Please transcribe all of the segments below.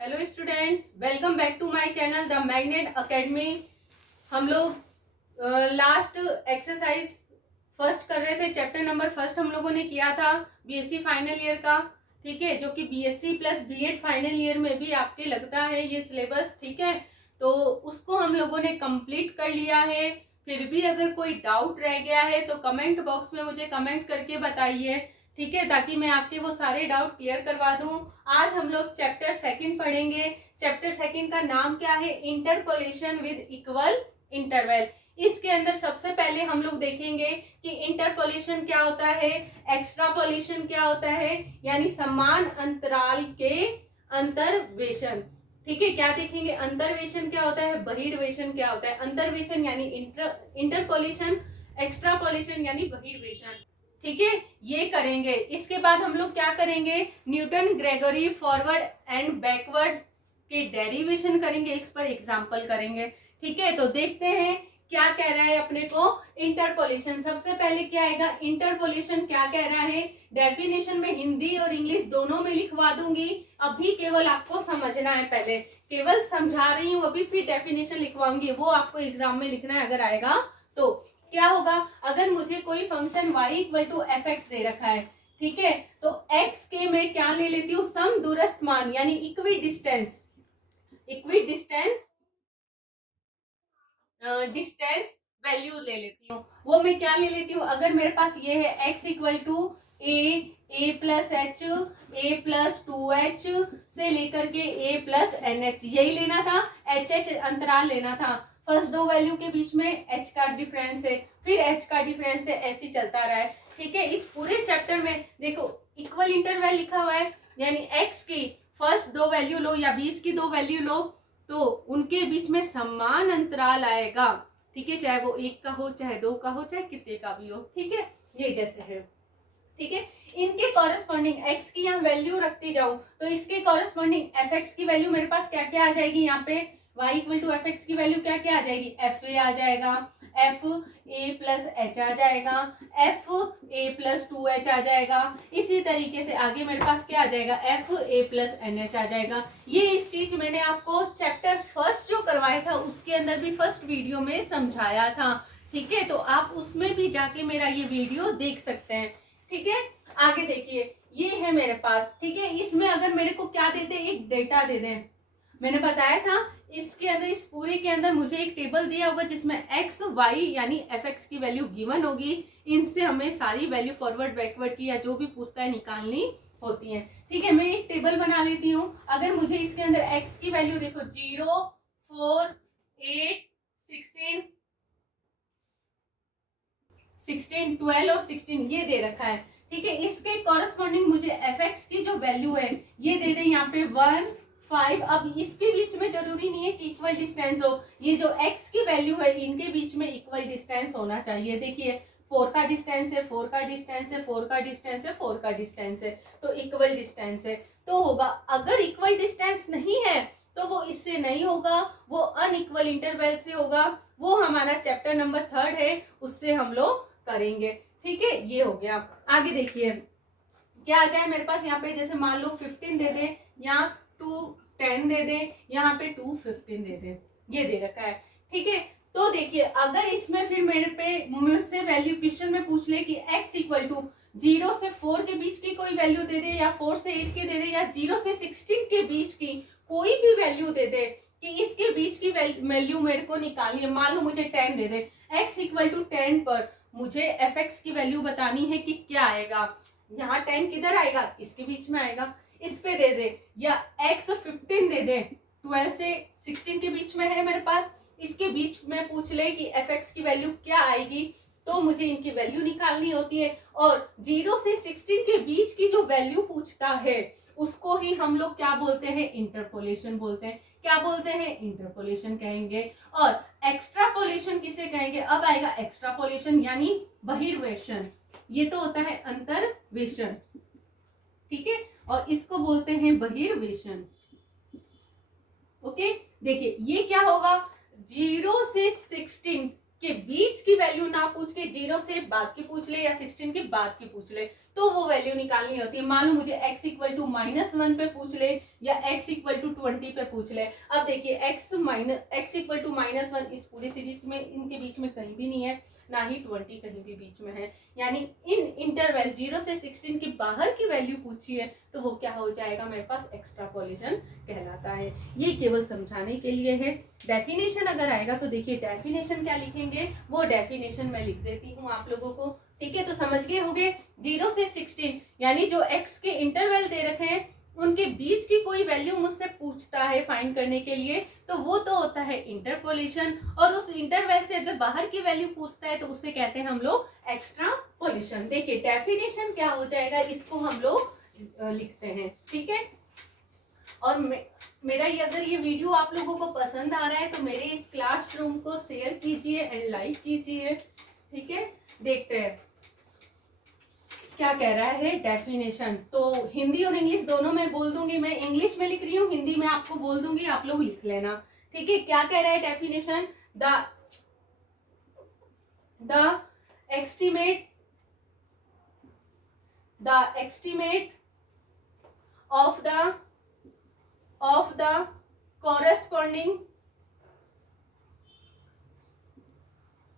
Hello students, welcome back to my channel the Magnet Academy. हम लोग last exercise first कर रहे थे। चैप्टर नंबर फर्स्ट हम लोगों ने किया था बीएससी फाइनल ईयर का, ठीक है, जो कि BSc plus BEd final year में भी आपके लगता है ये सिलेबस, ठीक है। तो उसको हम लोगों ने कंप्लीट कर लिया है। फिर भी अगर कोई डाउट रह गया है तो कमेंट बॉक्स में मुझे कमेंट करके बताइए, ठीक है, ताकि मैं आपके वो सारे डाउट क्लियर करवा दूं। आज हम लोग चैप्टर सेकंड पढ़ेंगे। चैप्टर सेकंड का नाम क्या है? Interpolation with equal interval. इसके अंदर सबसे पहले हम लोग देखेंगे कि इंटरपोलेशन क्या होता है, एक्स्ट्रापोलेशन क्या होता है, यानी समान अंतराल के अंतर्वेशन, ठीक है। क्या देखेंगे? अंतर्वेशन क्या होता है, बहिर्वेशन क्या होता है। अंतर्वेशन यानी इंटरपोलेशन, एक्स्ट्रापोलेशन यानी बहिर्वेशन, ठीक है, ये करेंगे। इसके बाद हम लोग क्या करेंगे? Newton Gregory forward and backward के डेरिवेशन करेंगे, इस पर एग्जांपल करेंगे, ठीक है। तो देखते हैं क्या कह रहा है अपने को इंटरपोलेशन। सबसे पहले क्या आएगा? इंटरपोलेशन क्या कह रहा है? डेफिनेशन में हिंदी और इंग्लिश दोनों में लिखवा दूंगी, अभी केवल आपको समझना है। पहले केवल समझा रही हूँ अभी, फिर डेफिनेशन लिखवाऊंगी, वो आपको एग्जाम में लिखना है अगर आएगा तो। क्या होगा? अगर मुझे कोई function y equal to f x दे रखा है, ठीक है, तो x के मैं क्या ले लेती हूँ? सम दूरस्थ मान यानी इक्वी डिस्टेंस डिस्टेंस वैल्यू ले लेती हूँ। वो मैं क्या ले लेती हूँ? अगर मेरे पास ये है x equal to a plus h, a plus two h से लेकर के ए प्लस एन एच, यही लेना था। एच एच अंतराल लेना था। फर्स्ट दो वैल्यू के बीच में एच का डिफरेंस है, फिर एच का डिफरेंस है, ऐसे चलता रहा है, ठीक है। इस पूरे चैप्टर में देखो इक्वल इंटरवल लिखा हुआ है, यानी एक्स की फर्स्ट दो वैल्यू लो या बीच की दो वैल्यू लो, तो उनके बीच में समान अंतराल आएगा, ठीक है, चाहे वो एक का हो, चाहे दो का हो, चाहे कितने का भी हो, ठीक है, ये जैसे है, ठीक है। इनके कॉरेस्पॉन्डिंग एक्स की यहाँ वैल्यू रखती जाऊं तो इसके कॉरेस्पॉन्डिंग एफ एक्स की वैल्यू मेरे पास क्या क्या आ जाएगी? यहाँ पे y equal to f x की वैल्यू क्या क्या आ जाएगी? एफ ए आ जाएगा, एफ ए प्लस एच आ जाएगा, f a plus two h आ जाएगा। इसी तरीके से आगे मेरे पास क्या आ जाएगा? F a plus n h आ जाएगा। ये चीज मैंने आपको चैप्टर फर्स्ट जो करवाया था उसके अंदर भी फर्स्ट वीडियो में समझाया था, ठीक है। तो आप उसमें भी जाके मेरा ये वीडियो देख सकते हैं, ठीक है। आगे देखिए, ये है मेरे पास, ठीक है। इसमें अगर मेरे को क्या देते? एक डेटा दे दें। मैंने बताया था इसके अंदर, इस पूरे के अंदर मुझे एक टेबल दिया होगा जिसमें एक्स वाई यानी एफ एक्स की वैल्यू गिवन होगी। इनसे हमें सारी वैल्यू फॉरवर्ड बैकवर्ड की या जो भी पूछता है निकालनी होती है, ठीक है। मैं एक टेबल बना लेती हूँ। अगर मुझे इसके अंदर एक्स की वैल्यू देखो 0, 4, 8, 16, 12 और 16 ये दे रखा है, ठीक है। इसके कॉरेस्पॉन्डिंग मुझे एफ एक्स की जो वैल्यू है ये दे दें यहाँ पे 1, 5। अब इसके बीच में जरूरी नहीं है कि इक्वल डिस्टेंस हो, ये जो x की वैल्यू है इनके बीच में इक्वल डिस्टेंस होना चाहिए। देखिए 4 का डिस्टेंस है, 4 का डिस्टेंस है, 4 का डिस्टेंस है, 4 का डिस्टेंस है, तो इक्वल डिस्टेंस है तो होगा। अगर इक्वल डिस्टेंस नहीं है तो वो इससे नहीं होगा, वो अनइक्वल इंटरवल से होगा। वो हमारा चैप्टर नंबर 3 है, उससे हम लोग करेंगे, ठीक है। ये हो गया। आगे देखिए क्या आ जाए मेरे पास यहाँ पे, जैसे मान लो 15 दे दे, यहाँ 2 10 दे दे, यहाँ पे 2 15 दे दे, ये दे रखा है, ठीक है। तो देखिए अगर इसमें फिर मेरे पे मुझसे वैल्यू क्वेश्चन में पूछ ले कि x इक्वल टू 0 से 4 के बीच की कोई वैल्यू दे दे, या 4 से 8 के दे दे, या 0 से 16 के बीच की कोई भी वैल्यू दे दे कि इसके बीच की वैल्यू मेरे को निकालनी है। मान लो मुझे 10 दे दे, x इक्वल टू 10 पर मुझे एफ एक्स की वैल्यू बतानी है कि क्या आएगा। यहाँ 10 किधर आएगा? इसके बीच में आएगा, इस पे दे दे। या x 15 दे दे, 12 से 16 के बीच में है मेरे पास, इसके बीच में पूछ ले कि एफ एक्स की वैल्यू क्या आएगी, तो मुझे इनकी वैल्यू निकालनी होती है। और 0 से 16 के बीच की जो वैल्यू पूछता है उसको ही हम लोग क्या बोलते हैं? इंटरपोलेशन बोलते हैं। क्या बोलते हैं? इंटरपोलेशन कहेंगे। और एक्स्ट्रापोलेशन किसे कहेंगे? अब आएगा एक्स्ट्रापोलेशन यानी बहिर्वेशन। ये तो होता है अंतर्वेशन, ठीक है, और इसको बोलते हैं बहिर्वेशन। ओके, देखिए ये क्या होगा? 0 से 16 के बीच की वैल्यू ना पूछ के 0 से बाद की पूछ ले या 16 के बाद की पूछ ले, तो वो वैल्यू निकालनी होती है। मान लो मुझे x इक्वल टू -1 पे पूछ ले या x इक्वल टू 20 पे पूछ ले। अब देखिए x इक्वल टू -1 इस पूरी सीरीज में इनके बीच में कहीं भी नहीं है, ना ही 20 कहीं भी बीच में है, यानी इन इंटरवल 0 से 16 के बाहर की वैल्यू पूछी है तो वो क्या हो जाएगा मेरे पास, एक्सट्रापोलेशन कहलाता है। ये केवल समझाने के लिए है। डेफिनेशन अगर आएगा तो देखिए डेफिनेशन क्या लिखेंगे, वो डेफिनेशन मैं लिख देती हूँ आप लोगों को, ठीक है। तो समझ गए होंगे 0 से 16 यानी जो x के इंटरवल दे रखे हैं उनके बीच की कोई वैल्यू मुझसे पूछता है फाइंड करने के लिए तो वो तो होता है इंटरपोलेशन, और उस इंटरवल से अगर बाहर की वैल्यू पूछता है तो उसे कहते हैं हम लोग एक्स्ट्रापोलेशन। देखिए डेफिनेशन क्या हो जाएगा, इसको हम लोग लिखते हैं, ठीक है। और मेरा ये अगर ये वीडियो आप लोगों को पसंद आ रहा है तो मेरे इस क्लासरूम को शेयर कीजिए एंड लाइक कीजिए, ठीक है। देखते हैं क्या कह रहा है डेफिनेशन। तो हिंदी और इंग्लिश दोनों में बोल दूंगी, मैं इंग्लिश में लिख रही हूँ, हिंदी में आपको बोल दूंगी, आप लोग लिख लेना, ठीक है। क्या कह रहा है definition, the estimate of the corresponding,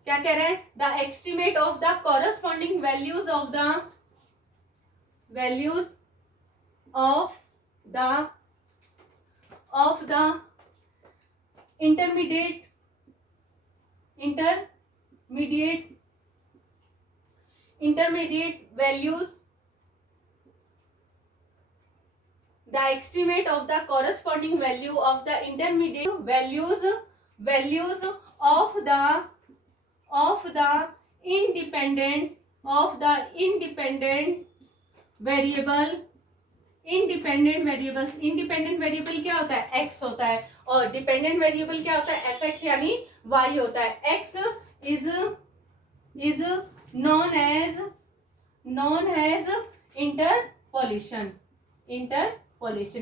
क्या कह रहे हैं, the estimate of the corresponding values of the intermediate values, the estimate of the corresponding value of the intermediate values of the independent variable, independent variable क्या होता है, x होता है, और डिपेंडेंट वेरिएबल क्या होता है, fx यानी y होता है। x is known as interpolation.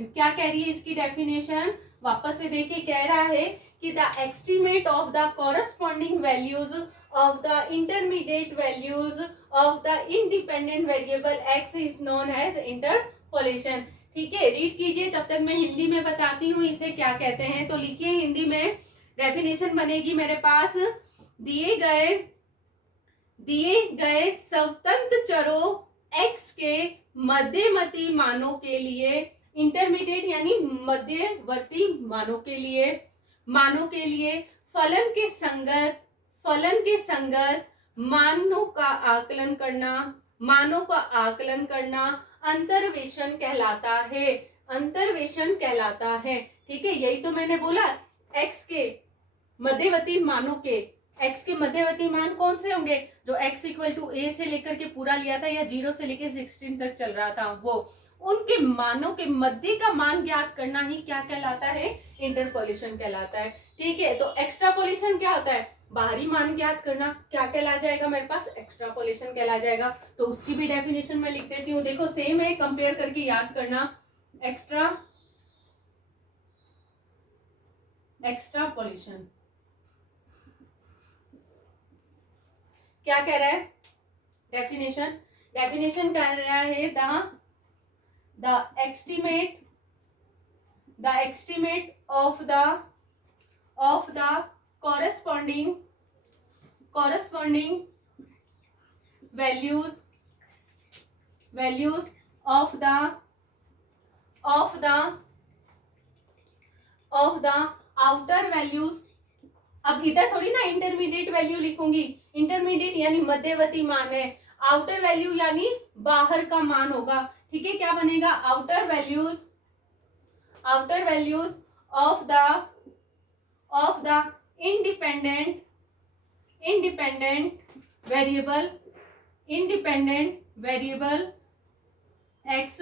क्या कह रही है इसकी डेफिनेशन, वापस से देखिए, कह रहा है कि the estimate of the corresponding values of the intermediate values of the independent variable x is known as interpolation, ठीक है। रीड कीजिए, तब तक मैं हिंदी में बताती हूँ इसे क्या कहते हैं। तो लिखिए हिंदी में, डेफिनेशन बनेगी मेरे पास, दिए गए स्वतंत्र चरों x के मध्यवर्ती मानों के लिए, इंटरमीडिएट यानी मध्यवर्ती मानों के लिए फलन के संगत मानों का आकलन करना अंतर्वेशन कहलाता है, ठीक है। यही तो मैंने बोला, x के मध्यवर्ती मान कौन से होंगे, जो x इक्वल टू a से लेकर के पूरा लिया था या 0 से लेकर 16 तक चल रहा था, वो उनके मानों के मध्य का मान ज्ञात करना ही क्या कहलाता है, इंटरपोलेशन कहलाता है, ठीक है। तो एक्स्ट्रापोलेशन क्या होता है, बाहरी मान ज्ञात करना, क्या कहला जाएगा मेरे पास, एक्स्ट्रापोलेशन कहला जाएगा। तो उसकी भी डेफिनेशन मैं लिख देती हूँ, देखो सेम है, कंपेयर करके याद करना। एक्स्ट्रापोलेशन क्या कह रहा है, डेफिनेशन कह रहा है the estimate of the corresponding values of the outer values। अब इधर थोड़ी ना इंटरमीडिएट वैल्यू लिखूंगी, इंटरमीडिएट यानी मध्यवर्ती मान है, आउटर वैल्यू यानी बाहर का मान होगा, ठीक है। क्या बनेगा, outer values of the independent variable x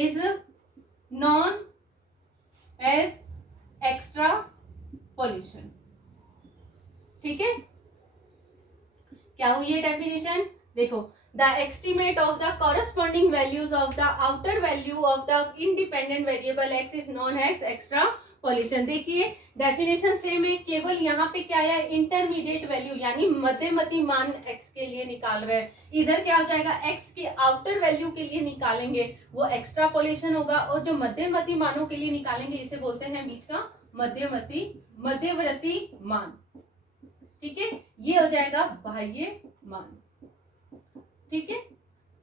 is known as extrapolation, ठीक है। क्या हुई ये डेफिनेशन, देखो, the estimate of the corresponding values of the outer value of the independent variable x is known as extrapolation. देखिए definition same है, केवल यहाँ पे क्या है, इंटरमीडिएट वैल्यू यानी मध्यमती मान x के लिए निकाल रहे हैं। इधर क्या हो जाएगा, x के आउटर वैल्यू के लिए निकालेंगे, वो एक्स्ट्रापोलेशन होगा, और जो मध्यमती मानों के लिए निकालेंगे इसे बोलते हैं बीच का मध्यवर्ती मान। ठीक है, ये हो जाएगा बाह्य मान। ठीक है,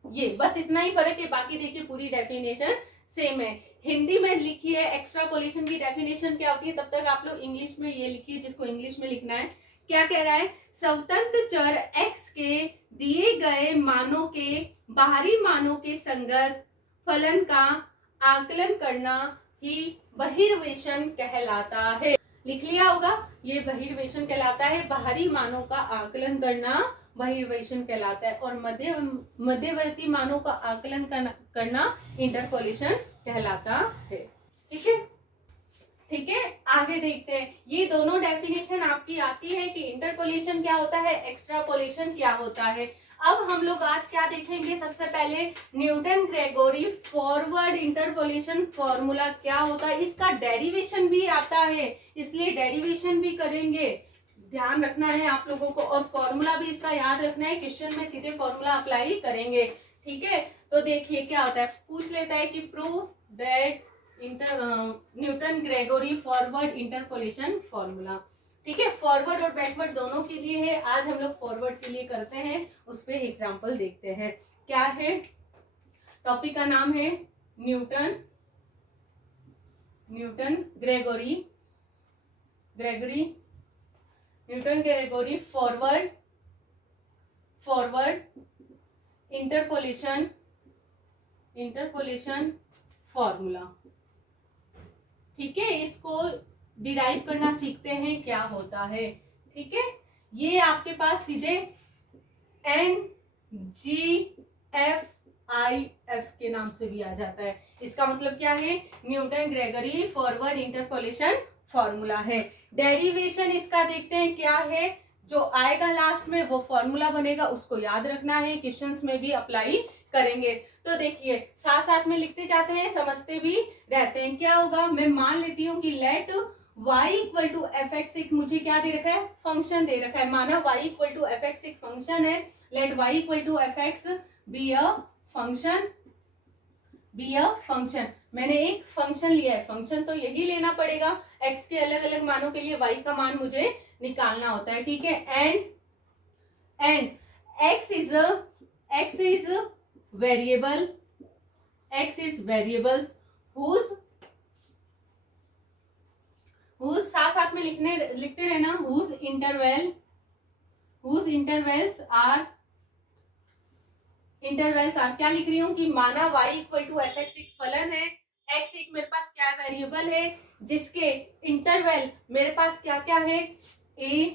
ये बस इतना ही फर्क है, बाकी देखिए पूरी डेफिनेशन सेम है। हिंदी में लिखी है एक्स्ट्रापोलेशन की डेफिनेशन क्या होती है, तब तक आप लोग इंग्लिश में ये लिखिए जिसको इंग्लिश में लिखना है। क्या कह रहा है, स्वतंत्र चर x के दिए गए मानों के बाहरी मानों के संगत फलन का आकलन करना ही बहिर्वेशन कहलाता है। लिख लिया होगा, ये बहिर्वेशन कहलाता है, बाहरी मानों का आकलन करना बहिर्वेशन कहलाता है, और मध्यवर्ती मानों का आकलन करना इंटरपोलेशन कहलाता है। ठीक है, ठीक है, आगे देखते हैं। ये दोनों डेफिनेशन आपकी आती है कि इंटरपोलेशन क्या होता है, एक्स्ट्रापोलेशन क्या होता है। अब हम लोग आज क्या देखेंगे, सबसे पहले Newton Gregory forward interpolation formula क्या होता है, इसका डेरिवेशन भी आता है, इसलिए डेरिवेशन भी करेंगे, ध्यान रखना है आप लोगों को, और फॉर्मूला भी इसका याद रखना है, क्वेश्चन में सीधे फॉर्मूला अप्लाई करेंगे। ठीक है, तो देखिए क्या होता है, पूछ लेता है कि prove that Newton Gregory forward interpolation formula. ठीक है, फॉरवर्ड और बैकवर्ड दोनों के लिए है, आज हम लोग फॉरवर्ड के लिए करते हैं, उस पर एग्जाम्पल देखते हैं। क्या है, टॉपिक का नाम है Newton Gregory forward interpolation formula. ठीक है, इसको डिराइव करना सीखते हैं क्या होता है। ठीक है, ये आपके पास सीधे NGFIF के नाम से भी आ जाता है। इसका मतलब क्या है, Newton Gregory forward interpolation formula है। डेरिवेशन इसका देखते हैं क्या है, जो आएगा लास्ट में वो फॉर्मूला बनेगा, उसको याद रखना है, क्वेश्चंस में भी अप्लाई करेंगे। तो देखिए साथ साथ में लिखते जाते हैं, समझते भी रहते हैं। क्या होगा, मैं मान लेती हूँ कि let y equal to f x, एक मुझे क्या दे रखा है, फंक्शन दे रखा है, माना y equal to f x एक फंक्शन है, let y equal to f x be a function. मैंने एक फंक्शन लिया है, फंक्शन तो यही लेना पड़ेगा, x के अलग अलग मानों के लिए y का मान मुझे निकालना होता है। ठीक है, and x is variable, whose साथ साथ में लिखते रहना, whose intervals are क्या लिख रही हूं कि माना y equal to f x एक फलन है, x एक मेरे पास क्या वेरिएबल है, जिसके इंटरवल मेरे पास क्या क्या है, a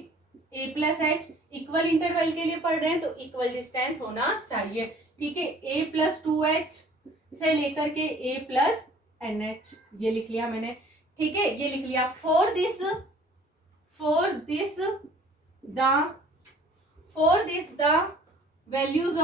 plus h, equal interval के लिए पढ़ रहे हैं तो इक्वल डिस्टेंस होना चाहिए। ठीक है, a प्लस 2h से लेकर के a प्लस NH, ये लिख लिया मैंने। ठीक है, ये लिख लिया। For this the values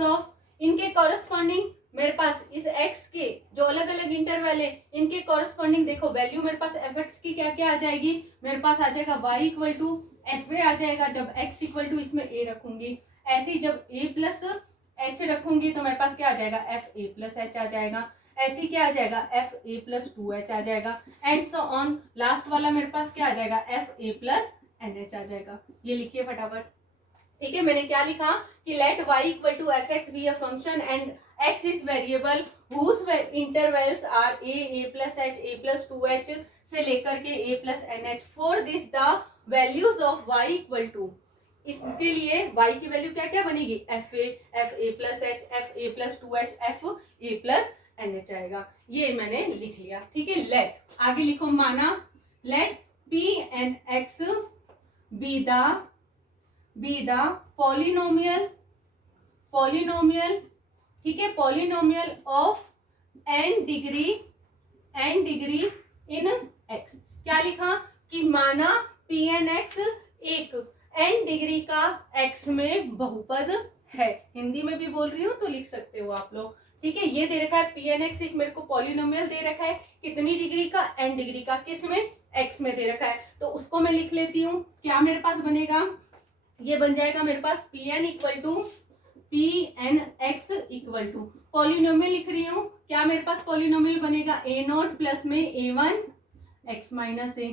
of इनके कॉरेस्पॉन्डिंग, मेरे पास इस x के जो अलग अलग इंटरवल है इनके कॉरेस्पॉन्डिंग देखो वैल्यू मेरे पास एफ एक्स की क्या क्या आ जाएगी, मेरे पास आ जाएगा y equal to f a आ जाएगा, जब x इक्वल टू इसमें a रखूंगी, ऐसे ही जब a प्लस h रखूंगी तो मेरे पास क्या आ जाएगा, एफ ए प्लस एच आ जाएगा, ऐसे क्या आ जाएगा, एफ ए प्लस 2h आ जाएगा, एंड सो ऑन। लास्ट वाला मेरे पास क्या आ जाएगा, एफ ए प्लस NH आ जाएगा। ये लिखिए फटाफट। ठीक है, मैंने क्या लिखा कि let y equal to f x be a function and x is variable whose intervals are a plus h, a plus 2h से लेकर के a प्लस NH। For this the values of y equal to, इसके लिए y की value क्या क्या बनेगी, f a plus h, f a plus 2h, f a plus NH आएगा। ये मैंने लिख लिया। ठीक है, लेट आगे लिखो, माना late p and x be the polynomial, ठीक है, polynomial of n degree in x। क्या लिखा कि माना p and x एक n डिग्री का x में बहुपद है, हिंदी में भी बोल रही हूँ तो लिख सकते हो आप लोग। ठीक है, ये दे रखा है Pn(x) एक मेरे को पॉलिनोमियल दे रखा है, कितनी डिग्री का, n डिग्री का, किस में, x में दे रखा है। तो उसको मैं लिख लेती हूँ, क्या मेरे पास बनेगा, ये बन जाएगा मेरे पास Pn equal to Pn(x) equal to polynomial लिख रही हूँ, क्या मेरे पास पॉलिनोमियल बनेगा, a0 प्लस में a1 x माइनस ए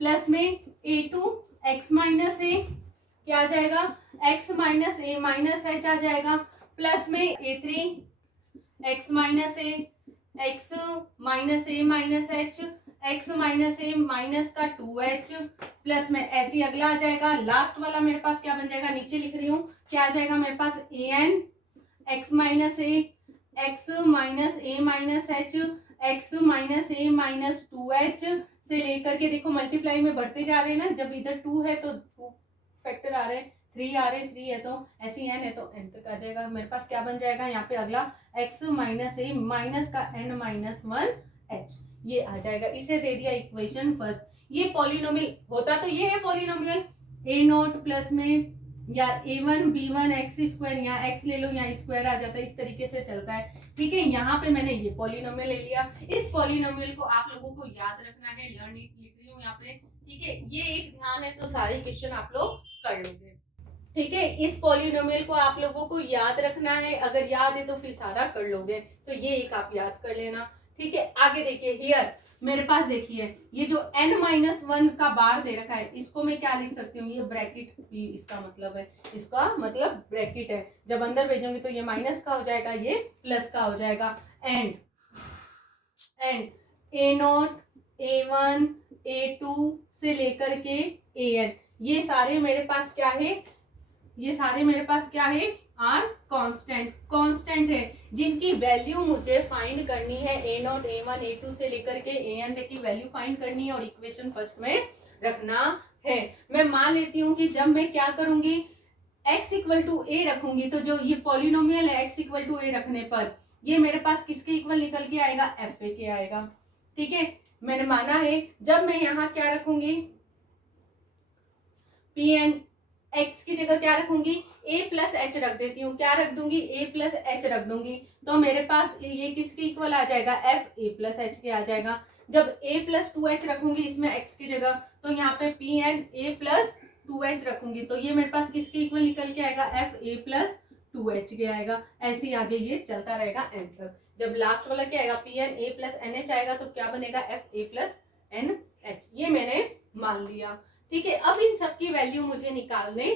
प्लस में a2 x माइनस ए, क्या आ जाएगा, x माइनस ए माइनस एच आ जाएगा, प्लस में a3 x माइनस ए, x माइनस ए माइनस एच, x माइनस ए माइनस का 2h, प्लस में ऐसे ही अगला आ जाएगा, लास्ट वाला मेरे पास क्या बन जाएगा, नीचे लिख रही हूँ, क्या आ जाएगा मेरे पास an x minus A, x minus A minus H, x minus A minus 2h से लेकर के देखो मल्टीप्लाई में बढ़ते जा रहे हैं ना, जब इधर 2 है तो 2 फैक्टर आ रहे हैं, 3 आ रहे हैं, 3 है तो ऐसे n है तो n तक आ जाएगा। मेरे पास क्या बन जाएगा यहाँ पे अगला x माइनस ए माइनस का n माइनस 1h, ये आ जाएगा। इसे दे दिया इक्वेशन फर्स्ट। ये पॉलिनोमियल होता तो ये है पॉलिनोमियल, a0 प्लस में या a1 b1 x स्क्वायर, यहाँ x ले लो यहाँ स्क्वायर आ जाता है, इस तरीके से चलता है। ठीक है, यहाँ पे मैंने ये पॉलिनोमियल ले लिया। इस पॉलिनोमियल को आप लोगों को याद रखना है, लर्न इट लिख रही हूँ यहाँ पे। ठीक है, ये एक ध्यान है तो सारे क्वेश्चन आप लोग कर लोगे। ठीक है, इस पॉलिनोमियल को आप लोगों को याद रखना है, अगर याद है तो फिर सारा कर लोगे, तो ये एक आप याद कर लेना। ठीक है, आगे देखिए, हियर मेरे पास देखिए ये जो n-1 का बार दे रखा है, इसको मैं क्या लिख सकती हूँ, ये ब्रैकेट भी इसका मतलब है, इसका मतलब ब्रैकेट है, जब अंदर भेजूंगी तो ये माइनस का हो जाएगा, ये प्लस का हो जाएगा। एंड a0 a1 a2 से लेकर के an, ये सारे मेरे पास क्या है, ये सारे मेरे पास क्या है, आर कांस्टेंट है, जिनकी वैल्यू मुझे फाइंड करनी है, a0 a1 a2 से लेकर के an तक की वैल्यू फाइंड करनी है और इक्वेशन फर्स्ट में रखना है। मैं मान लेती हूँ कि जब मैं क्या करूंगी, x इक्वल टू a रखूंगी, तो जो ये पॉलिनोमियल है x इक्वल टू a रखने पर ये मेरे पास किसके इक्वल निकल के आएगा, fa के आएगा। ठीक है, मैंने माना है, जब मैं यहाँ क्या रखूंगी, Pn x की जगह क्या रखूंगी, a प्लस एच रख देती हूँ, क्या रख दूंगी, a प्लस एच रख दूंगी, तो मेरे पास ये किसके इक्वल आ जाएगा, f a प्लस एच के आ जाएगा। जब a प्लस 2h रखूंगी इसमें x की जगह, तो यहाँ पे Pn a प्लस 2h रखूंगी, तो ये मेरे पास किसके इक्वल निकल के आएगा, f a प्लस 2h के आएगा। ऐसे ही आगे ये चलता रहेगा n तक। जब लास्ट वाला क्या आएगा, Pn a प्लस nh आएगा, तो क्या बनेगा, f a प्लस nh, ये मैंने मान लिया। ठीक है, अब इन सब की वैल्यू मुझे निकालने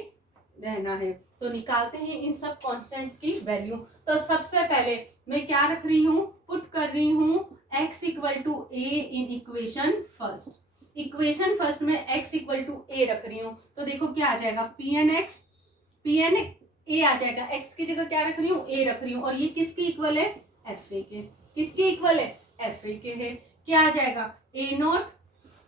रहना है, तो निकालते हैं इन सब कांस्टेंट की वैल्यू। तो सबसे पहले मैं क्या रख रही हूँ, पुट कर रही हूँ x equal to a in equation first. Equation first में x इक्वल टू a रख रही हूँ, तो देखो क्या आ जाएगा, Pn a आ जाएगा, x की जगह क्या रख रही हूँ, a रख रही हूँ, और ये किसकी इक्वल है, fa के। किसकी इक्वल है, fa के है। क्या आ जाएगा, a0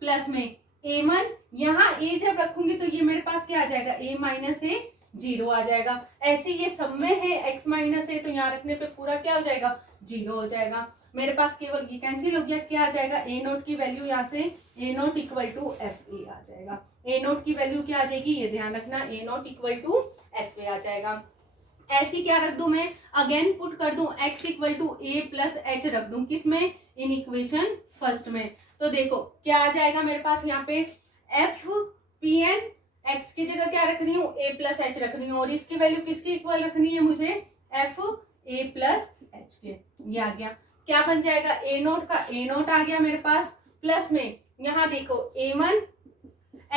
प्लस में a1, यहाँ a जब रखूंगी तो ये मेरे पास क्या आ जाएगा, a माइनस ए 0 आ जाएगा। ऐसे ये सब में है x माइनस ए, तो यहाँ रखने पे पूरा क्या हो जाएगा, 0 हो जाएगा। मेरे पास केवल ये कैंसिल हो गया, क्या आ जाएगा, a0 की वैल्यू यहाँ से a0 इक्वल टू fa आ जाएगा। a0 की वैल्यू क्या आ जाएगी, ये ध्यान रखना, a0 इक्वल टू fa आ जाएगा। ऐसी क्या रख दूं मैं, अगेन पुट कर दूं x equal to a plus h रख दूं, किसमें, इन इक्वेशन फर्स्ट में। तो देखो क्या आ जाएगा मेरे पास यहाँ पे, f Pn x की जगह क्या रख रही हूँ, a प्लस एच रख रही हूँ, और इसकी वैल्यू किसकी इक्वल रखनी है मुझे, f a प्लस एच के। ये आ गया, क्या बन जाएगा, a0 का a0 आ गया मेरे पास, प्लस में यहाँ देखो a1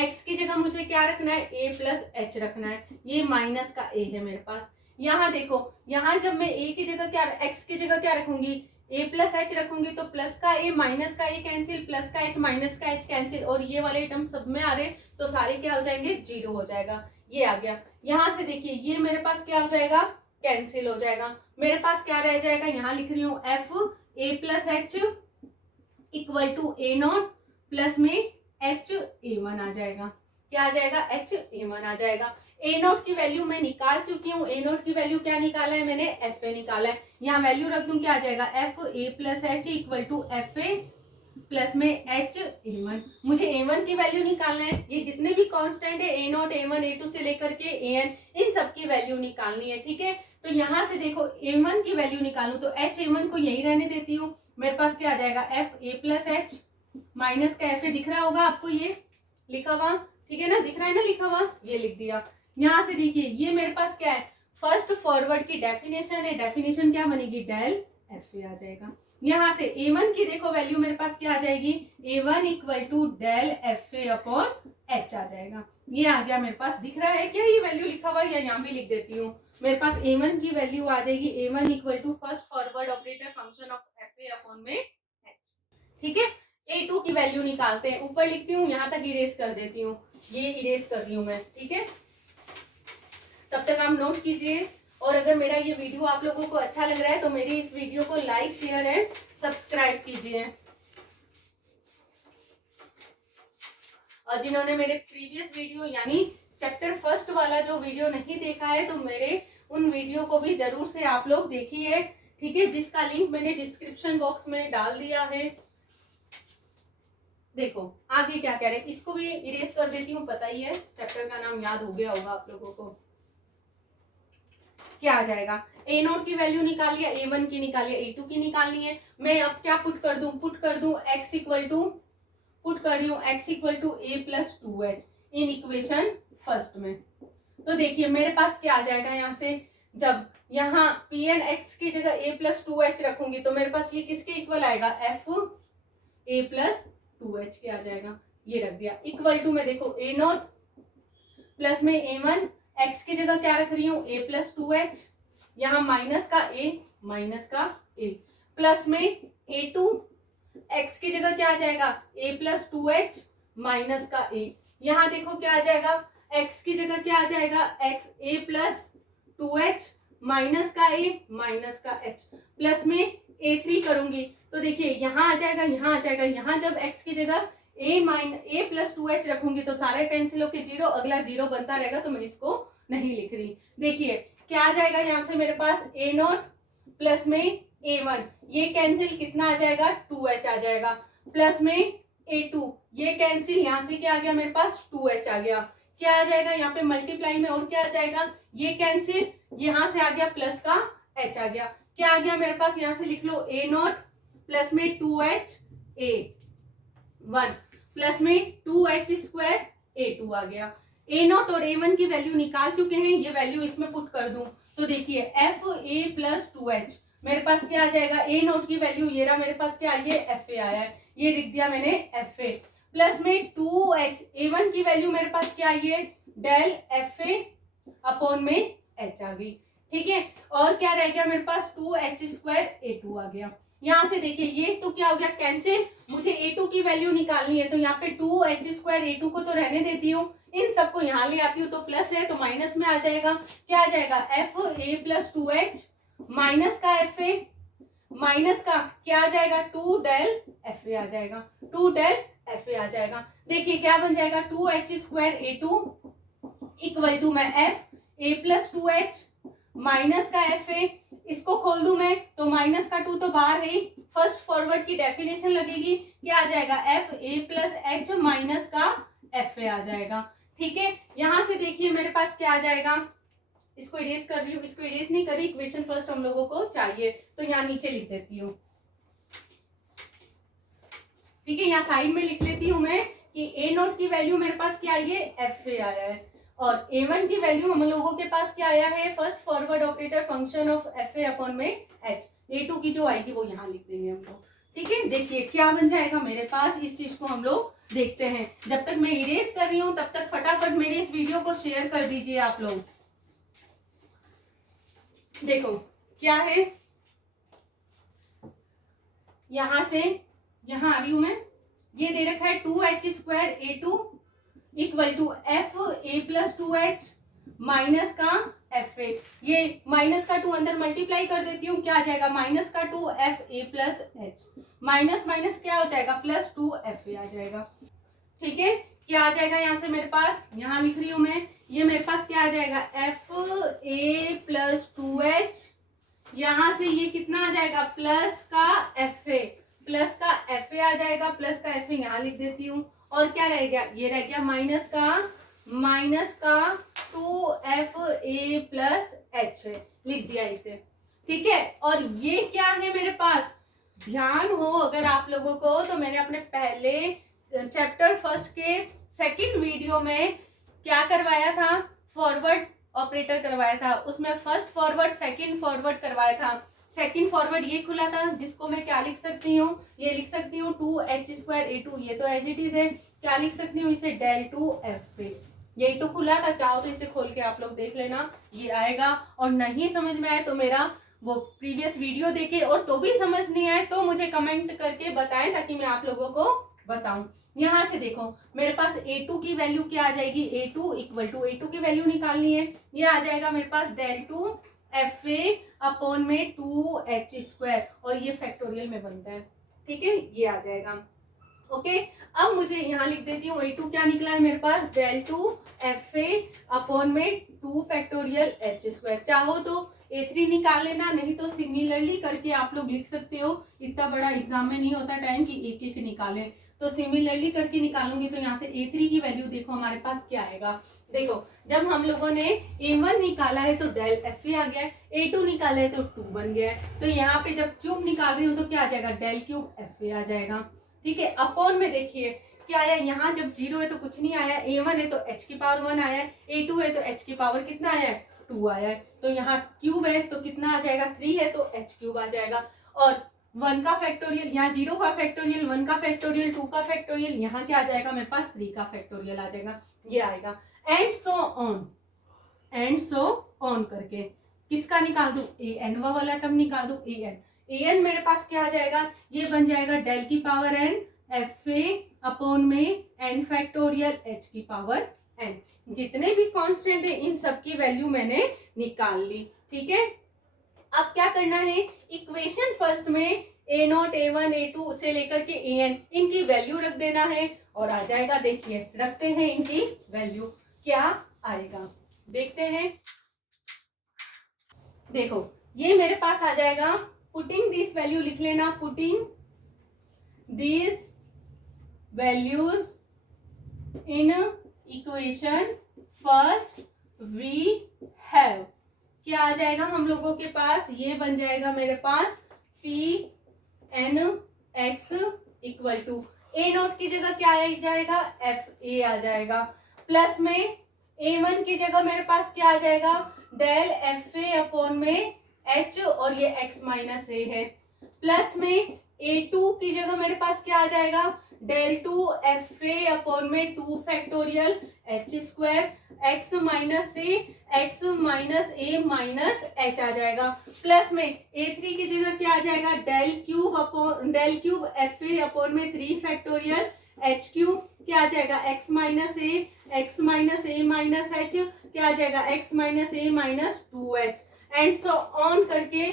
x की जगह मुझे क्या रखना है, a प्लस एच रखना है, ये माइनस का a है मेरे पास। यहाँ देखो, यहाँ जब मैं a की जगह क्या, x की जगह क्या रखूंगी, a प्लस एच रखूंगी, तो प्लस का a माइनस का a कैंसिल, प्लस का h माइनस का h कैंसिल, और ये वाले टर्म सब में आ रहे, तो सारे क्या हो जाएंगे, 0 हो जाएगा। ये आ गया, यहाँ से देखिए ये मेरे पास क्या हो जाएगा, कैंसिल हो जाएगा। मेरे पास क्या रह जाएगा, यहाँ लिख रही हूँ f a plus h equal to a0 plus में h a1 आ जाएगा। क्या आ जाएगा, h a1 आ जाएगा। a0 की वैल्यू मैं निकाल चुकी हूँ, a0 की वैल्यू क्या निकाला है मैंने, fa निकाला है। यहाँ वैल्यू रख दूं, क्या आ जाएगा, f a plus h equal to fa plus में h a1। मुझे a1 की वैल्यू निकालना है, ये जितने भी कांस्टेंट है a0 a1 a2 से लेकर के an, इन सब की वैल्यू निकालनी है। ठीक है, तो यहाँ से देखो A1 की वैल्यू निकालूं तो HA1 को यही रहने देती हूँ, मेरे पास क्या आ जाएगा FA प्लस H माइनस का FA दिख रहा होगा आपको, ये लिखा हुआ, ठीक है ना, दिख रहा है ना लिखा हुआ, ये लिख दिया। यहाँ से देखिए ये मेरे पास क्या है, फर्स्ट फॉरवर्ड की डेफिनेशन है, डेफिनेशन क्या बनेगी, डेल FA आ जाएगा। यहाँ से A1 की देखो वैल्यू मेरे पास क्या आ जाएगी, A1 equal to del FA upon H आ जाएगा। ये आ गया मेरे पास, दिख रहा है क्या ये वैल्यू लिखा हुआ, या यहाँ भी लिख देती हूँ, मेरे पास A1 की वैल्यू आ जाएगी A1 equal to first forward operator function of FA upon में H, ठीक है। A2 की वैल्यू निकालते हैं, ऊपर लिखती हूँ, यहाँ तक इरेज कर देती हूँ, ये इरेज कर रही हूँ मैं, ठीक है। तब तक आप नोट कीजिए, और अगर मेरा ये वीडियो आप लोगों को अच्छा लग रहा है तो मेरी इस वीडियो को लाइक शेयर एंड सब्सक्राइब कीजिए। और जिन्होंने मेरे प्रीवियस वीडियो यानी चैप्टर फर्स्ट वाला जो वीडियो नहीं देखा है तो मेरे उन वीडियो को भी जरूर से आप लोग देखिए, ठीक है, जिसका लिंक मैंने डिस्क्रिप्शन बॉक्स में डाल दिया है। देखो आगे क्या कह रहे हैं, इसको भी इरेज कर देती हूँ, पता ही है चैप्टर का नाम याद हो गया होगा आप लोगों को। क्या आ जाएगा, ए नोट की वैल्यू निकाल लिया, A1 की निकाल लिया, A2 की निकालनी है। मैं अब क्या पुट कर दूं x इक्वल टू, पुट कर रही हूँ x equal to a plus 2h in equation first में। तो देखिए मेरे पास क्या आ जाएगा, यहाँ से जब यहाँ p एंड x की जगह a प्लस 2h रखूंगी तो मेरे पास ये किसके इक्वल आएगा, f a प्लस 2h के आ जाएगा, ये रख दिया। इक्वल टू में देखो a नोट प्लस में A1, x की जगह क्या रख रही हूँ a प्लस 2h, यहाँ माइनस का a प्लस में A2, x की जगह क्या आ जाएगा a प्लस 2h माइनस का a, यहाँ देखो क्या आ जाएगा, x की जगह क्या आ जाएगा x a plus 2h minus का a माइनस का h, प्लस में A3 करूंगी तो देखिए यहाँ आ जाएगा, यहाँ आ जाएगा, यहाँ जब x की जगह a प्लस 2h रखूंगी तो सारे कैंसिल होके जीरो, अगला जीरो बनता रहेगा, तो मैं इसको नहीं लिख रही। देखिए क्या आ जाएगा, यहाँ से मेरे पास a नॉट प्लस में A1, ये कैंसिल कितना आ जाएगा 2h आ जाएगा, प्लस में A2, ये कैंसिल, यहाँ से क्या आ गया मेरे पास 2h आ गया। क्या आ जाएगा यहाँ पे मल्टीप्लाई में, और क्या आ जाएगा, ये कैंसिल, यहाँ से आ गया प्लस का h आ गया। क्या आ गया मेरे पास, यहाँ से लिख लो a नॉट प्लस में 2h A1 प्लस में 2h स्क्वायर A2 आ गया। A नॉट और A1 की वैल्यू निकाल चुके हैं, ये वैल्यू इसमें पुट कर दूं तो देखिए FA प्लस 2h मेरे पास क्या आ जाएगा, A नॉट की वैल्यू ये रहा मेरे पास, क्या ये FA आया है, ये लिख दिया मैंने FA, प्लस में 2h, A1 की वैल्यू मेरे पास क्या आई है, डेल FA अपॉन में h आ गई, ठीक है। और क्या रह गया मेरे पास 2h स्क्वायर A2 आ गया। यहाँ से देखिए ये तो क्या हो गया कैंसिल, मुझे A2 की वैल्यू निकालनी है तो यहाँ पे 2h स्क्वायर A2 को तो रहने देती हूँ, इन सबको यहाँ ले आती हूँ तो प्लस है तो माइनस में आ जाएगा। क्या आ जाएगा FA प्लस 2h माइनस का FA माइनस का क्या आ जाएगा 2 डेल FA आ जाएगा, 2 डेल FA आ जाएगा। देखिए क्या बन जाएगा 2h square A2 equal to मैं FA प्लस 2h माइनस का FA, इसको खोल दूं मैं तो माइनस का 2 तो बाहर है, फर्स्ट फॉरवर्ड की डेफिनेशन लगेगी, क्या आ जाएगा FA प्लस H माइनस का FA आ जाएगा, ठीक है। यहां से देखिए मेरे पास क्या आ जाएगा, इसको इरेज कर रही हूँ, इसको इरेज नहीं करी, इक्वेशन फर्स्ट हम लोगों को चाहिए तो यहाँ नीचे लिख देती हूँ, ठीक है। यहाँ साइड में लिख लेती हूँ मैं कि A नोट की वैल्यू मेरे पास क्या आई है FA आया है, और A1 की वैल्यू हम लोगों के पास क्या आया है, first forward operator function of FA upon में H, A2 की जो आएगी वो यहाँ लिख देंगे हम लोग, ठीक है। देखिए क्या बन जाएगा मेरे पास, इस चीज को हम लोग देखते हैं। जब तक मैं इरेज कर रही हूँ तब तक फटाफट मेरे इस वीडियो को शेयर कर दीजिए आप लोग। देखो क्या है, यहां से यहां आ रही हूं मैं, ये दे रखा है 2h square A2 equal to FA plus 2h minus का FA, ये माइनस का 2 अंदर मल्टीप्लाई कर देती हूँ, क्या आ जाएगा माइनस का 2 FA plus H, minus minus क्या हो जाएगा प्लस 2 FA आ जाएगा, ठीक है। क्या आ जाएगा यहाँ से मेरे पास, यहाँ लिख रही हूँ मैं, ये मेरे पास क्या आ जाएगा FA प्लस 2h, यहाँ से ये कितना आ जाएगा प्लस का FA, प्लस का FA आ जाएगा, प्लस का FA यहाँ लिख देती हूँ, और क्या रह गया, ये रह गया माइनस का माइनस का 2FA प्लस H है, लिख दिया इसे, ठीक है। और ये क्या है मेरे पास, ध्यान हो अगर आप लोगों को, तो मैंने अपने पहले चैप्टर फर्स्ट के सेकंड वीडियो में क्या करवाया था, फॉरवर्ड ऑपरेटर करवाया था। उसमें फर्स्ट फॉरवर्ड सेकंड फॉरवर्ड करवाया था। सेकंड फॉरवर्ड ये खुला था, जिसको मैं क्या लिख सकती हूँ, ये लिख सकती हूँ 2H2A2, ये तो एज इट इज है। क्या लिख सकती हूँ इसे, del 2FA, यही तो खुला था। चाहो तो इसे खोल के आप लोग देख लेना, ये आएगा। और नहीं समझ में आए तो मेरा वो प्रीवियस वीडियो देखे, और तो भी समझ नहीं आए तो मुझे कमेंट करके बताएं, ताकि मैं आप लोगों को बताऊं। यहां से देखो मेरे पास A2 की वैल्यू क्या आ जाएगी, A2 इक्वल टू, A2 की वैल्यू निकालनी है, ये आ जाएगा मेरे पास del 2FA अपॉन में 2H2, और ये फैक्टोरियल में बनता है, ठीक है, ये आ जाएगा। ओके, अब मुझे यहाँ लिख देती हूँ A2 क्या निकला है मेरे पास, del 2FA अपॉन में 2 फैक्टोरियल H2। चाहो तो A3 निकाल लेना, नहीं तो सिमिलरली करके आप लोग लिख सकते हो। इतना बड़ा एग्जाम में नहीं होता टाइम कि एक एक निकालें, तो सिमिलरली करके निकालूंगी। तो यहाँ से A3 की वैल्यू देखो हमारे पास क्या आएगा। देखो जब हम लोगों ने A1 निकाला है तो del FA आ गया है, A2 निकाला है तो 2 बन गया है। तो यहाँ पे जब क्यूब निकाल रही हूँ तो क्या आ जाएगा, del क्यूब FA आ जाएगा, ठीक है। अपॉन में देखिए क्या आया, यहाँ जब 0 है तो कुछ नहीं आया, A1 है तो H की पावर 1 आया है, A2 है तो H की पावर कितना आया है, 2 आया है। तो यहाँ क्यूब है तो कितना आ जाएगा, 3 है तो H क्यूब आ जाएगा। और 1 का फैक्टोरियल, यहाँ 0 का फैक्टोरियल, 1 का फैक्टोरियल, 2 का फैक्टोरियल, यहाँ क्या आ जाएगा मेरे पास, 3 का फैक्टोरियल आ जाएगा, ये आएगा। And so on, and so on करके किसका निकाल दूं, an वाला टर्म निकाल दूं, an मेरे पास क्या आ जाएगा, ये बन जाएगा del की पावर n FA अपॉन में n फैक्टोरियल H की पावर n। जितने भी कांस्टेंट है इन सब की वैल्यू मैंने निकाल ली, ठीक है। अब क्या करना है, इक्वेशन फर्स्ट में A0, A1, A2 से लेकर के an इनकी वैल्यू रख देना है, और आ जाएगा। देखिए रखते हैं इनकी वैल्यू, क्या आएगा देखते हैं। देखो ये मेरे पास आ जाएगा, पुटिंग दिस वैल्यू लिख लेना, putting this values in equation first we have, क्या आ जाएगा हम लोगों के पास, ये बन जाएगा मेरे पास Pn(x) इक्वल टू A0 की जगह क्या आ जाएगा, FA आ जाएगा, प्लस में A1 की जगह मेरे पास क्या आ जाएगा, del FA अपॉन में H, और ये x माइनस A है, प्लस में A2 की जगह मेरे पास क्या आ जाएगा, del 2FA अपॉन में 2 factorial H2, x minus A minus H आ जाएगा, प्लस में A3 की जगह क्या आ जाएगा, del क्यूब FA अपॉन में 3 फैक्टोरियल H क्यूब, क्या आ जाएगा x minus A minus H, क्या आ जाएगा x minus A minus 2H, and so on करके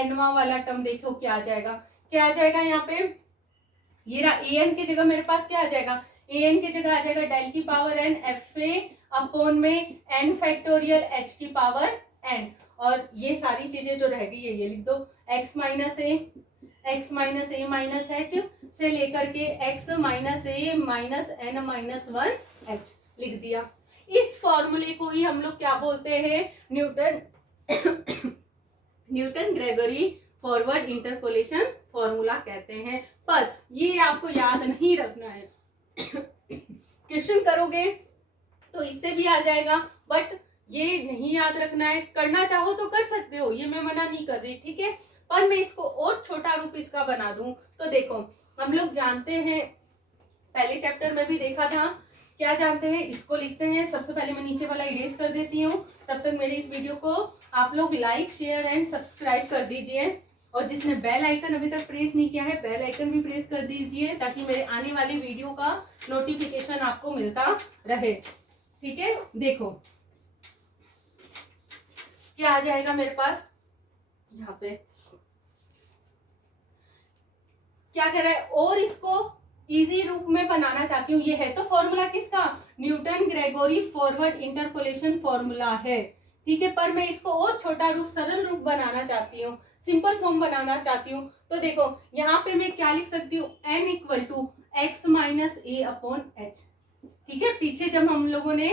an वाला टर्म देखो क्या आ जाएगा, क्या आ जाएगा यहाँ पे, ये रहा an की जगह मेरे पास क्या आ जाएगा, an की जगह आ जाएगा del की पावर n FA अपॉन में n फैक्टोरियल H की पावर n, और ये सारी चीजें जो रह गई है ये लिख दो, x minus A minus H से लेकर के x minus A minus n minus 1H लिख दिया। इस फॉर्मूले को ही हम लोग क्या बोलते हैं, Newton Gregory forward interpolation formula कहते हैं। पर ये आपको याद नहीं रखना है, क्वेश्चन करोगे तो इससे भी आ जाएगा, बट ये नहीं याद रखना है। करना चाहो तो कर सकते हो, ये मैं मना नहीं कर रही, ठीक है। पर मैं इसको और छोटा रूप इसका बना दूं तो देखो हम लोग जानते हैं, पहले चैप्टर में भी देखा था, क्या जानते हैं, इसको लिखते हैं। सबसे पहले मैं नीचे वाला इरेज कर देती हूँ, तब तक मेरे इस वीडियो को आप लोग लाइक शेयर एंड सब्सक्राइब कर दीजिए, और जिसने बेल आइकन अभी तक प्रेस नहीं किया है बेल आइकन भी प्रेस कर दीजिए, ताकि मेरे आने वाली वीडियो का नोटिफिकेशन आपको मिलता रहे, ठीक है। देखो क्या आ जाएगा मेरे पास, यहाँ पे क्या कर रहा है, और इसको इजी रूप में बनाना चाहती हूँ। ये है तो फॉर्मूला किसका, Newton Gregory forward interpolation formula है, ठीक है। पर मैं इसको और छोटा रूप, सरल रूप बनाना चाहती हूँ, सिंपल फॉर्म बनाना चाहती हूँ। तो देखो यहाँ पे मैं क्या लिख सकती हूँ, n equal to x minus A upon H, ठीक है, पीछे जब हम लोगों ने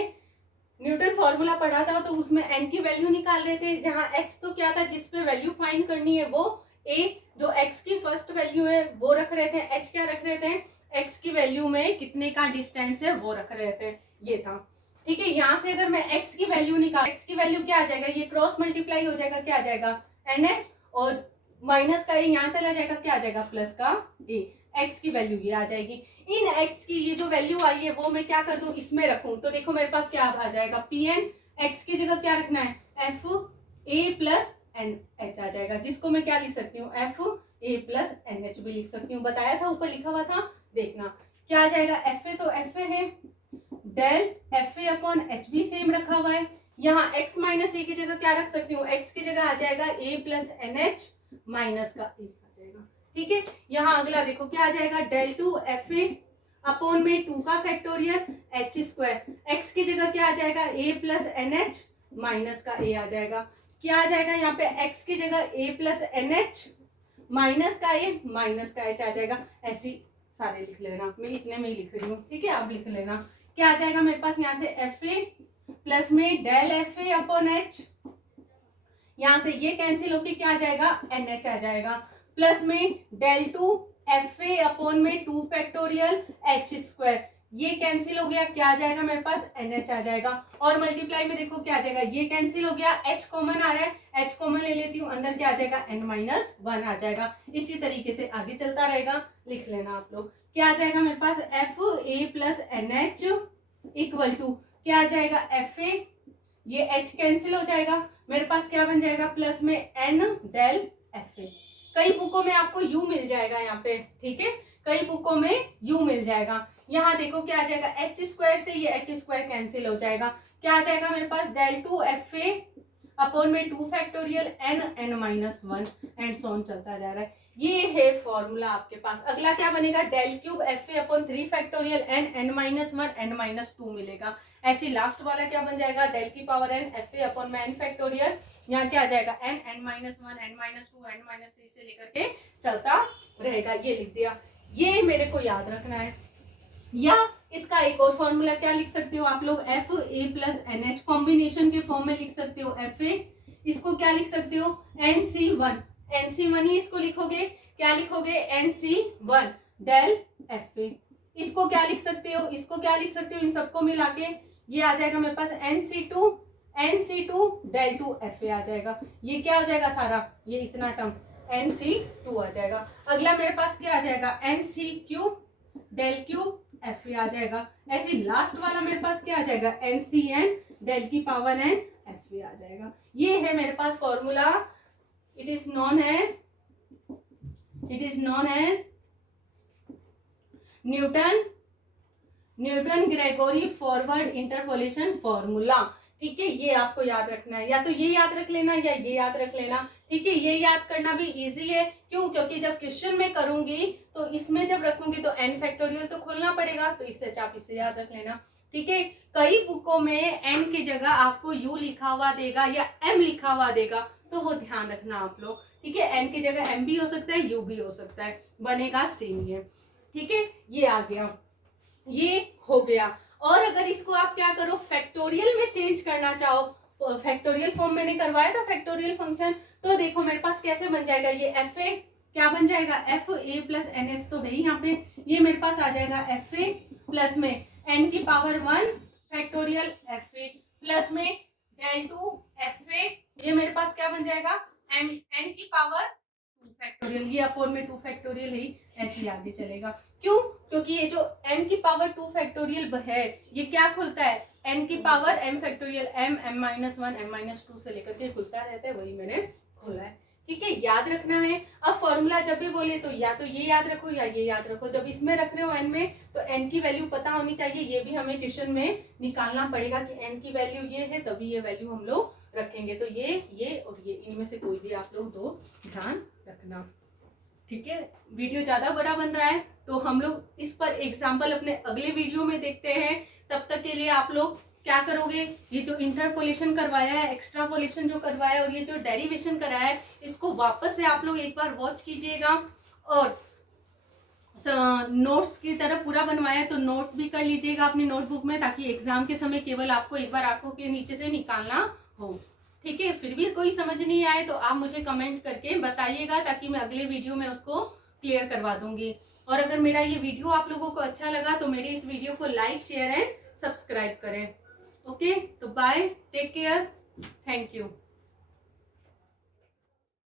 न्यूटन फॉर्मूला पढ़ा था तो उसमें n की वैल्यू निकाल रहे थे, जहां x तो क्या था, जिस पे वैल्यू फाइंड करनी है वो a, जो x की फर्स्ट वैल्यू है वो रख रहे थे, h क्या रख रहे थे, x की वैल्यू में कितने का डिस्टेंस है वो रख रहे थे, ये था। ठीक है, यहाँ से अगर मैं x की वैल्यू निकाल, x की वैल्यू क्या आ जाएगा, ये क्रॉस मल्टीप्लाई हो जाएगा, क्या आ जाएगा nh, और माइनस का a यहाँ चला जाएगा, क्या आ जाएगा प्लस का a, x की वैल्यू ये आ जाएगी। इन x की ये जो वैल्यू आई है वो मैं क्या कर दूं, इसमें रखूं, तो देखो मेरे पास क्या आ जाएगा, pn, x की जगह क्या रखना है, f a plus n h आ जाएगा, जिसको मैं क्या लिख सकती हूँ, f a plus n h भी लिख सकती हूँ, बताया था ऊपर लिखा हुआ था, देखना क्या आ जाएगा, एफ ए तो एफ ए है, del f a upon h भी सेम रखा हुआ है, यहाँ x माइनस ए की जगह क्या रख सकती हूँ, x की जगह आ जाएगा a plus n h minus का a आ जाएगा। ठीक है, यहाँ अगला देखो क्या आ जाएगा, del two f a upon में 2 का फैक्टोरियल एच स्क्वायर, x की जगह क्या आ जाएगा, a plus n h minus का a आ जाएगा, क्या आ जाएगा यहाँ पे, x की जगह a plus n h minus का a माइनस का h आ जाएगा, ऐसी सारे लिख लेना, मैं इतने में ही लिख रही हूँ, ठीक है, आप लिख लेना, क्या आ जाएगा मेरे पास यहाँ से एफ ए प्लस में del f a upon h, यहाँ से ये कैंसिल होके क्या आ जाएगा, एन एच आ जाएगा, प्लस में del two f a upon में 2 फैक्टोरियल एच स्क्वायर, ये कैंसिल हो गया, क्या आ जाएगा मेरे पास, NH आ जाएगा, और मल्टीप्लाई में देखो क्या आ जाएगा, ये कैंसिल हो गया, H कॉमन आ रहा है, H कॉमन ले लेती हूँ, अंदर क्या आ जाएगा, n-1 आ जाएगा, इसी तरीके से आगे चलता रहेगा, लिख लेना आप लोग, क्या आ जाएगा मेरे पास, f a plus n h equal to क्या आ जाएगा, एफ ए, ये H कैंसिल हो जाएगा, मेरे पास क्या बन जाएगा, प्लस में n डेल एफ ए, कई बुकों में आपको u मिल जाएगा यहाँ पे, ठीक है, कई बुकों में u मिल जाएगा, यहाँ देखो क्या आ जाएगा, एच स्क्वायर से ये एच स्क्वायर कैंसिल हो जाएगा, क्या आ जाएगा मेरे पास, del two f a upon में 2 factorial n minus 1 and so on चलता जा रहा है, ये है फॉर्मूला आपके पास। अगला क्या बनेगा, del cube f a upon 3 factorial n minus 1 n-2 मिलेगा, ऐसे लास्ट वाला क्या बन जाएगा, डेल की power n f a upon में n फैक्टोरियल, यहाँ क्या आ जाएगा n-1 n-2 n-3 से लेकर के चलता रहेगा, ये लिख दिया, ये मेरे को याद रखना है। या इसका एक और फॉर्मूला क्या लिख सकते हो आप लोग, f a plus n h combination के फॉर्म में लिख सकते हो, एफ ए, इसको क्या लिख सकते हो, NC1 ही इसको लिखोगे, क्या लिखोगे, NC1 डेल एफ ए, इसको क्या लिख सकते हो, इसको क्या लिख सकते हो, इन सबको मिला के ये आ जाएगा मेरे पास NC2 del two f a आ जाएगा, ये क्या हो जाएगा सारा, ये इतना टर्म NC2 आ जाएगा। अगला मेरे पास क्या आ जाएगा, NC del cube f a आ जाएगा, ऐसे लास्ट वाला मेरे पास क्या आ जाएगा, NCN डेल की पावर n एफ ए आ जाएगा, ये है मेरे पास formula, it is known as Newton Gregory forward interpolation formula, ठीक है, ये आपको याद रखना है, या तो ये याद रख लेना या ये याद रख लेना, ठीक है, ये याद करना भी इजी है, क्यों, क्योंकि जब क्वेश्चन में करूंगी तो इसमें जब रखूंगी तो n फैक्टोरियल तो खोलना पड़ेगा, तो इससे आप इसे याद रख लेना, ठीक है, कई बुकों में n की जगह आपको u लिखा हुआ देगा या m लिखा हुआ देगा, तो वो ध्यान रखना आप लोग, ठीक है, n की जगह m भी हो सकता है, u भी हो सकता है, बनेगा सेम ही है, ठीक है, ये आ गया, ये हो गया। और अगर इसको आप क्या करो, फैक्टोरियल में चेंज करना चाहो, फैक्टोरियल फॉर्म मैंने करवाया था फैक्टोरियल फंक्शन, तो देखो मेरे पास कैसे बन जाएगा, ये एफ ए क्या बन जाएगा, f a plus n s तो है यहाँ पे, ये मेरे पास आ जाएगा एफ ए प्लस में एन की power 1 factorial f a plus में डेल टू एफ ए, ये मेरे पास क्या बन जाएगा, एन की पावर 2 फैक्टोरियल, ये अपॉन में 2 फैक्टोरियल ही, ऐसे ही आगे चलेगा, क्यों, क्योंकि ये जो m की पावर 2 फैक्टोरियल है, ये क्या खुलता है, n की power m factorial m-1 m-2 से लेकर के खुलता रहता है, वही मैंने खोला है, ठीक है, याद रखना है। अब फॉर्मूला जब भी बोले तो या तो ये याद रखो या ये याद रखो, जब इसमें रख रहे हो n में तो n की वैल्यू पता होनी चाहिए, ये भी हमें क्वेश्चन में निकालना पड़ेगा कि n की वैल्यू ये है, तभी ये वैल्यू हम लोग रखेंगे, तो ये और ये, इनमें से कोई भी आप लोग दो ध्यान रखना, ठीक है। वीडियो ज्यादा बड़ा बन रहा है तो हम लोग इस पर एग्जाम्पल अपने अगले वीडियो में देखते हैं, तब तक के लिए आप लोग क्या करोगे, ये जो इंटरपोलेशन करवाया है, एक्स्ट्रापोलेशन जो करवाया है और ये जो डेरिवेशन कराया है, इसको वापस से आप लोग एक बार वॉच कीजिएगा, और नोट्स की तरह पूरा बनवाया तो नोट भी कर लीजिएगा अपनी नोटबुक में, ताकि एग्जाम के समय केवल आपको एक बार आंखों के नीचे से निकालना हो। ठीक है, फिर भी कोई समझ नहीं आए तो आप मुझे कमेंट करके बताइएगा, ताकि मैं अगले वीडियो में उसको क्लियर करवा दूंगी। और अगर मेरा ये वीडियो आप लोगों को अच्छा लगा तो मेरे इस वीडियो को लाइक, शेयर एंड सब्सक्राइब करें। ओके, तो bye, take care, thank you.